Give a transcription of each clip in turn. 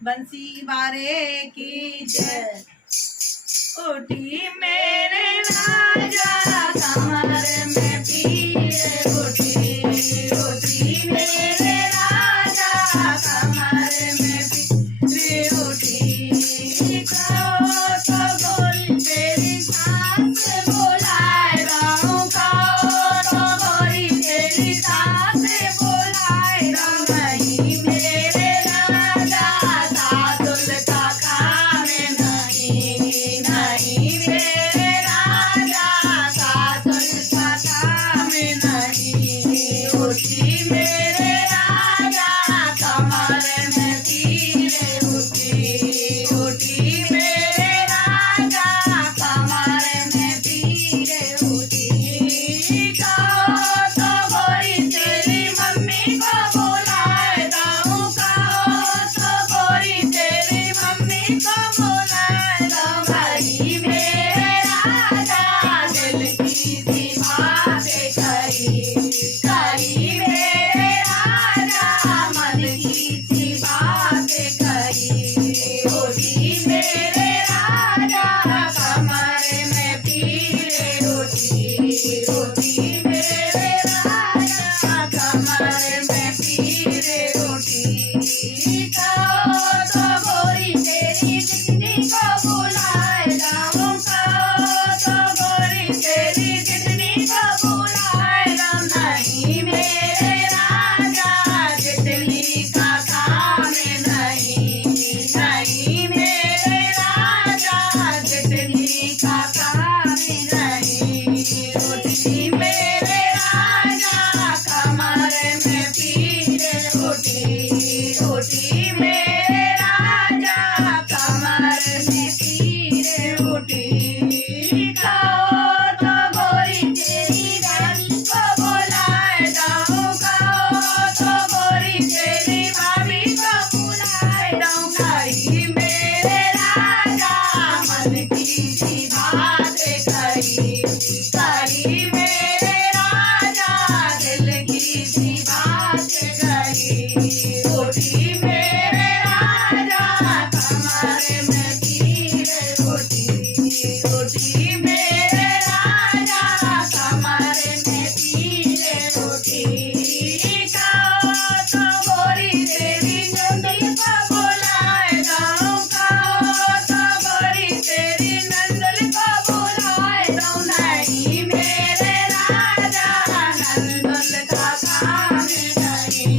बंसी वारे की जय। उठी मेरे राजा कमर में पीर उठी, उठी मेरे राजा कमर में पीर उठी। कहो तो गोरी तेरी सास बुलाए राहू, कहो तो गोरी तेरी सास बुलाए राहू। नहीं मेरे राजा सासुल का काम नहीं, नहीं मेरे राजा सासुल का काम नहीं। उठी मेरे राजा कमर में तीर उठी, उठी मेरे राजा कमर में तीर उठी। कहो तो गोरी तेरी मम्मी को बुलाए दाऊं, कहो तो गोरी तेरी मम्मी को बुलाए दाऊं। भाई मेरे राजा दिल की सी बातें करी मेरे राजा मन की सी बातें करी। उठी मेरे राजा कमर में पीर उठी, उठी मेरे राजा कमर में पीर उठी। कहो तो गोरी तेरी जितनी को बुलाए दाऊं, कहो तो गोरी तेरी जितनी को बुलाए दाऊं। नहीं मेरे राजा जितनी का काम नहीं, नहीं मेरे राजा जितनी का काम नहीं। उठी मेरे राजा कमर में पीर उठी, उठी मेरे राजा कमर में पीर उठी। कहो तो गोरी तेरी रानी को बुलाए दाऊं, कहो तो गोरी तेरी भाभी को बुलाए दाऊं। कही मेरे राजा मन की सी बातें करी मेरे राजा दिल की सी बातें करी। उठी मेरे राजा कमर में तीर उठी, उठी मेरे राजा कमर में तीर उठी। कहो तो गोरी तेरी नंदुल को बुलाए दाऊं, कहो तो गोरी तेरी नंदुल को बुलाए दाऊं। नहीं मेरे राजा नंदुल का काम नहीं,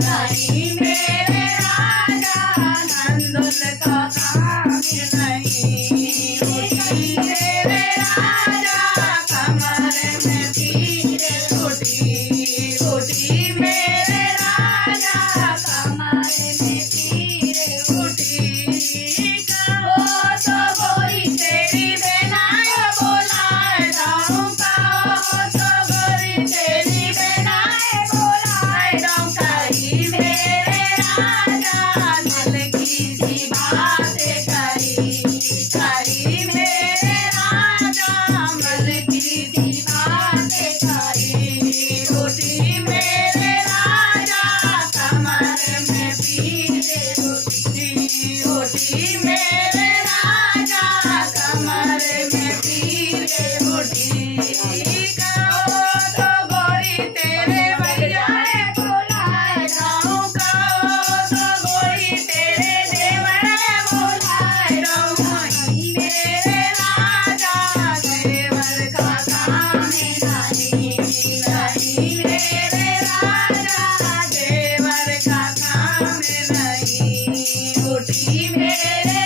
नहीं मेरे राजा नंदुल का काम नहीं। उठी मेरे राजा कमर में पीर उठी, उठी मेरे राजा कमर में पीर उठी। कहो तो गोरी तेरी बेनाए बुलाए दाऊं, कहो तो गोरी तेरी बेनाए बुलाए दाऊं। कही मेरे राजा दिल की सी बातें करी मेरे राजा मन की सी बातें करी। उठी मेरे राजा कमर में पीर उठी, उठी मेरे राजा कमर में पीर उठी। कहो तो गोरी तेरे भैया बुलाए दाऊं, कहो तो गोरी तेरे देवर बुलाए दाऊं। नहीं मेरे राजा देवर का काम नहीं, नहीं मेरे राजा देवर का काम नहीं। उठी मेरे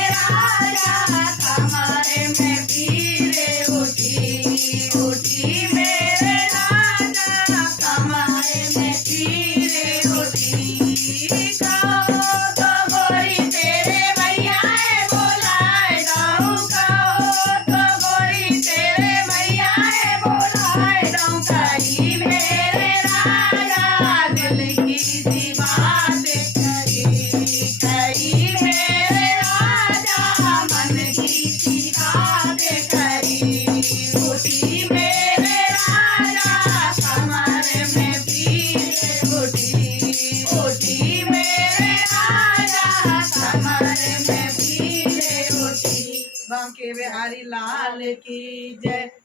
बांके बिहारी लाल की जय।